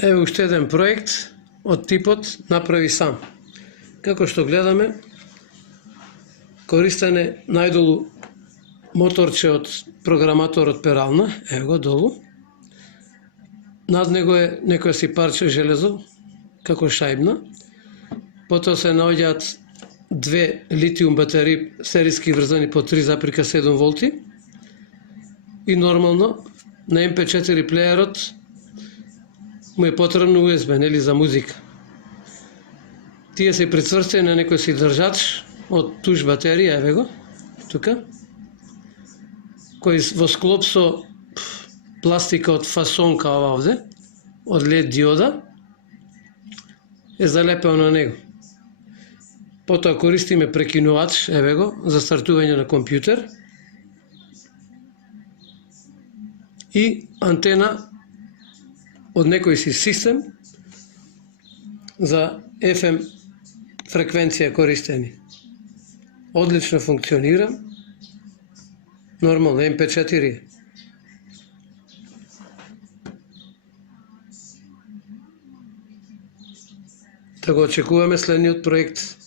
Еве уште еден проект од типот направи сам. Како што гледаме, користене најдолу моторче од програматорот перална, ево го долу. Над него е некоја си парче железо, како шајбна. Потоа се наоѓаат две литиум батерии сериски врзани по 3,7 волти. И нормално на MP4 плеерот му е потребно USB, нели, за музика. Тие се прицврстени на некој си држач од туш батерија, еве го, тука, кој во склоп со пластика од фасонка ова овде, од LED диода, е залепено на него. Потоа користиме прекинувач, еве го, за стартување на компјутер и антена од некој си систем за FM фреквенција користени. Одлично функционира, нормално MP4. Така очекуваме следниот проект.